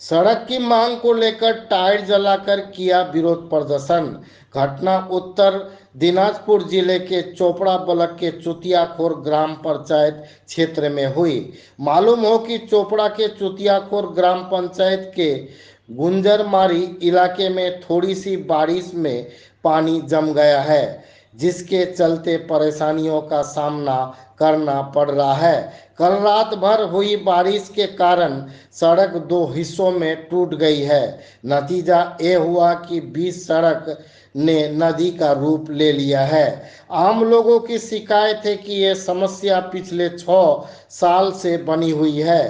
सड़क की मांग को लेकर टायर जलाकर किया विरोध प्रदर्शन। घटना उत्तर दिनाजपुर जिले के चोपड़ा ब्लॉक के चुतियाखोर ग्राम पंचायत क्षेत्र में हुई। मालूम हो कि चोपड़ा के चुतियाखोर ग्राम पंचायत के गुंजरमारी इलाके में थोड़ी सी बारिश में पानी जम गया है, जिसके चलते परेशानियों का सामना करना पड़ रहा है। कल रात भर हुई बारिश के कारण सड़क दो हिस्सों में टूट गई है। नतीजा ये हुआ कि बीच सड़क ने नदी का रूप ले लिया है। आम लोगों की शिकायत है कि ये समस्या पिछले 6 साल से बनी हुई है।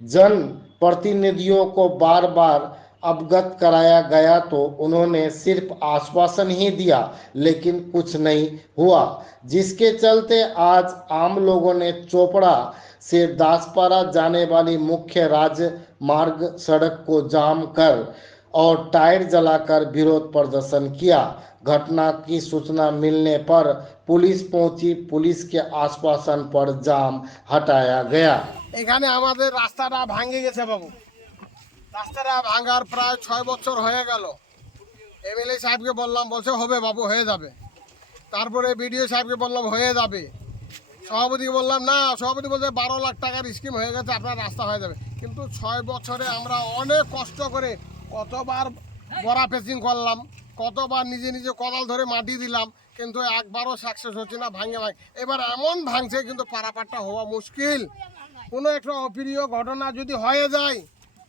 जन प्रतिनिधियों को बार बार अवगत कराया गया तो उन्होंने सिर्फ आश्वासन ही दिया, लेकिन कुछ नहीं हुआ, जिसके चलते आज आम लोगों ने चोपड़ा से दासपारा जाने वाली मुख्य राजमार्ग सड़क को जाम कर और टायर जलाकर विरोध प्रदर्शन किया। घटना की सूचना मिलने पर पुलिस पहुंची। पुलिस के आश्वासन पर जाम हटाया गया। এখানে আমাদের রাস্তাটা ভাঙে গেছে বাবু। রাস্তাটা ভাঙার প্রায় 6 বছর হয়ে গেল। এমএলএ সাহেবকে বললাম, বলছে হবে বাবু, হয়ে যাবে। তারপরে বিডিও সাহেবকে বললাম হয়ে যাবে। সভাপতিকে বললাম, না, সভাপতি বলছে 12 লাখ টাকার স্কিম হয়ে গেছে, আপনার রাস্তা হয়ে যাবে। কিন্তু 6 বছরে আমরা অনেক কষ্ট করে কতবার বড়া পেচিং করলাম, কতবার নিজে নিজে কোদাল ধরে মাটি দিলাম, কিন্তু একবারও সাকসেস হচ্ছে না। ভাঙে এবার এমন ভাঙছে কিন্তু পারাপারটা হওয়া মুশকিল। কোনো একটা অপ্রিয় ঘটনা যদি হয়ে যায়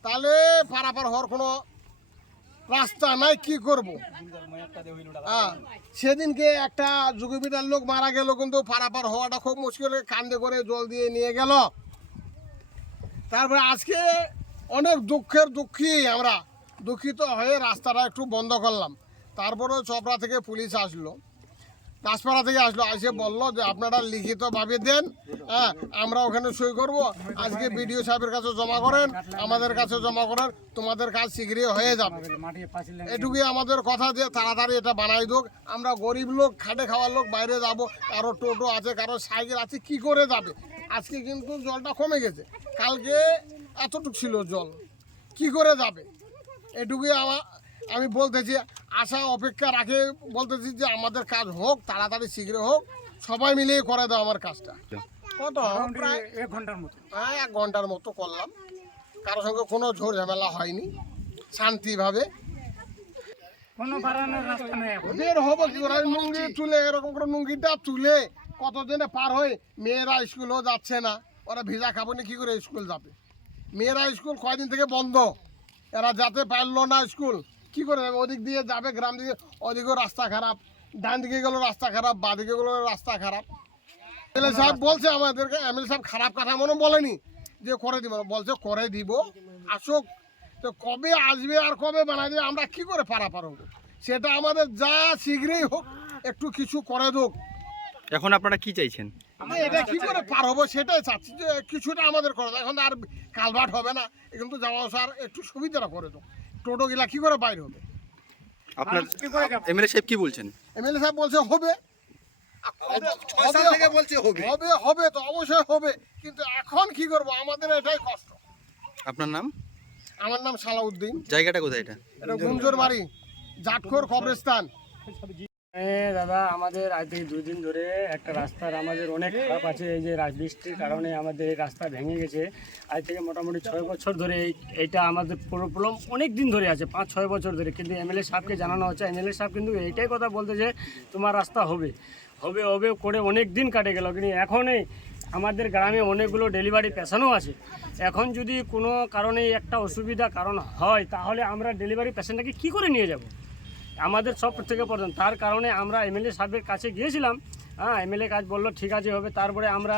তাহলে পারাপার হওয়ার কোনো রাস্তা নাই, কি করব। সেদিনকে একটা যুগবিটার লোক মারা গেল, কিন্তু পারাপার হওয়াটা খুব মুশকিল। কান্দে করে জল দিয়ে নিয়ে গেল। তারপরে আজকে অনেক দুঃখী আমরা দুঃখিত হয়ে রাস্তাটা একটু বন্ধ করলাম। তারপরে চপড়া থেকে পুলিশ আসলো, দাসপাড়া থেকে আসলো, এসে বললো যে আপনারা লিখিতভাবে দেন, হ্যাঁ আমরা ওখানে সই করব। আজকে বিডিও সাহেবের কাছে জমা করেন, আমাদের কাছে জমা করেন, তোমাদের কাজ শীঘ্রই হয়ে যাবে। এটুকুই আমাদের কথা, যে তাড়াতাড়ি এটা বানাই দোক। আমরা গরিব লোক, খাটে খাওয়ার লোক, বাইরে যাব, কারো টোটো আছে, কারো সাইকেল আছে, কি করে যাবে। আজকে কিন্তু জলটা কমে গেছে, কালকে এতটুকু ছিল জল, কি করে যাবে। এটুকুই আমি বলতেছি, আশা অপেক্ষা রাখে বলতেছি যে আমাদের কাজ হোক, তাড়াতাড়ি শীঘ্র হোক, সবাই মিলিয়ে করে দাও আমার কাজটা। কত প্রায় 1 ঘন্টার মতো, হ্যাঁ 1 ঘন্টার মতো করলাম। কারোর সঙ্গে কোনো ঝোড় ঝামেলা হয়নি, শান্তিভাবে বের হবো। কি করে নুঙ্গি তুলে, এরকম করে নুঙ্গিটা তুলে কতদিনে পার হয়ে, মেয়েরা স্কুলও যাচ্ছে না, ওরা ভিজা খাবো না, কি করে স্কুল যাবে। মেয়েরা স্কুল কয়দিন থেকে বন্ধ, এরা যেতে পারলো না স্কুল, কি করে যাবে। ওদিক দিয়ে যাবে গ্রাম দিকে, ওদিকেও রাস্তা খারাপ, ডান দিকে গেলো রাস্তা খারাপ, বা দিকে গেলো রাস্তা খারাপ। এমএলএ সাহেব বলছে আমাদেরকে, এমএলএ সাহেব খারাপ কথা মনে বলেনি যে করে দিব, বলছে করে দিব, আসুক। তো কবে আসবে আর কবে বানাই দেবে, আমরা কি করে পারাপার হবো, সেটা আমাদের যা শীঘ্রই হোক, একটু কিছু করে দোক। এখন আপনারা কি চাইছেন? এটা কি করে পার হবো সেটাই চাচ্ছি, যে কিছুটা আমাদের করে দাও। এখন আর কালভার্ট হবে না, কিন্তু যাওয়া আসার একটু সুবিধাটা করে দাও। টোটো গিলা কি করে বাইরে হবে। আপনার এমএলএ সাহেব কি বলছেন? এমএলএ সাহেব বলছে হবে, হবে হবে তো অবশ্যই হবে, কিন্তু এখন কি করব, আমাদের এটাই কষ্ট। আপনার নাম? আমার নাম সালাউদ্দিন। জায়গাটা কোথায় এটা? এটা গুঞ্জরমারি, জাটখোর কবরস্থান। দাদা, আমাদের আজ থেকে 2 দিন ধরে একটা রাস্তার আমাদের অনেক খারাপ আছে। এই যে বৃষ্টির কারণে আমাদের এই রাস্তা ভেঙে গেছে। আজ থেকে মোটামুটি 6 বছর ধরে এইটা আমাদের প্রবলেম অনেক দিন ধরে আছে, 5-6 বছর ধরে। কিন্তু এমএলএ সাহেবকে জানানো হচ্ছে, এমএলএ সাহেব কিন্তু এইটাই কথা বলতে যে তোমার রাস্তা হবে হবে হবে করে অনেক দিন কাটে গেল। কিন্তু এখনই আমাদের গ্রামে অনেকগুলো ডেলিভারি পেশেন্টও আছে। এখন যদি কোনো কারণে একটা অসুবিধা কারণ হয়, তাহলে আমরা ডেলিভারি পেশেন্টটাকে কী করে নিয়ে যাব, আমাদের সব থেকে প্রধান। তার কারণে আমরা এমএলএ সাহেবের কাছে গিয়েছিলাম, হ্যাঁ এমএলএ কাজ বললো ঠিক আছে হবে। তারপরে আমরা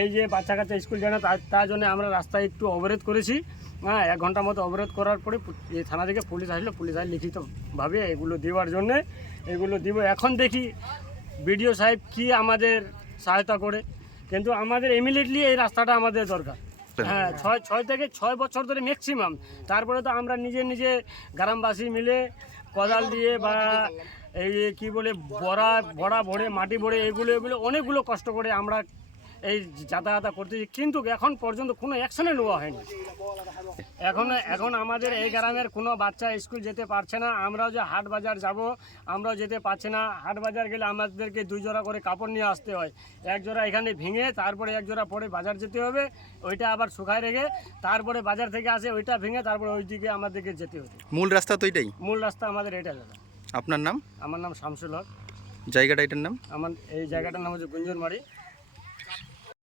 এই যে বাচ্চা কাচ্চা স্কুল যায় না, তার জন্য আমরা রাস্তায় একটু অবরোধ করেছি, হ্যাঁ 1 ঘন্টা মতো অবরোধ করার পরে এই থানা থেকে পুলিশ আসলো, পুলিশ আসলে লিখিতভাবে এগুলো দেওয়ার জন্যে এগুলো দিব। এখন দেখি বিডিও সাহেব কি আমাদের সহায়তা করে, কিন্তু আমাদের ইমিডিয়েটলি এই রাস্তাটা আমাদের দরকার। হ্যাঁ 6 বছর ধরে ম্যাক্সিমাম। তারপরে তো আমরা নিজে গ্রামবাসী মিলে কোদাল দিয়ে বা এই কি বলে বড়া ভরে মাটি ভরে এগুলো অনেকগুলো কষ্ট করে আমরা এই যাতায়াত করতেছি, কিন্তু এখন পর্যন্ত কোনো অ্যাকশনে নেওয়া হয়নি। এখন আমাদের এই গ্রামের কোনো বাচ্চা স্কুল যেতে পারছে না। আমরাও যে হাট বাজার যাব, আমরাও যেতে পারছি না। হাট বাজার গেলে আমাদেরকে 2 জোড়া করে কাপড় নিয়ে আসতে হয়। 1 জোড়া এখানে ভেঙে তারপরে 1 জোড়া পরে বাজার যেতে হবে, ওইটা আবার শুকায় রেখে তারপরে বাজার থেকে আসে ওইটা ভেঙে তারপরে ওই দিকে আমাদেরকে যেতে হবে। মূল রাস্তা তো এটাই। মূল রাস্তা আমাদের এটা দাদা। আপনার নাম? আমার নাম শামসুল হক। জায়গাটা এটার নাম? আমার এই জায়গাটার নাম হচ্ছে গুঞ্জনবাড়ি।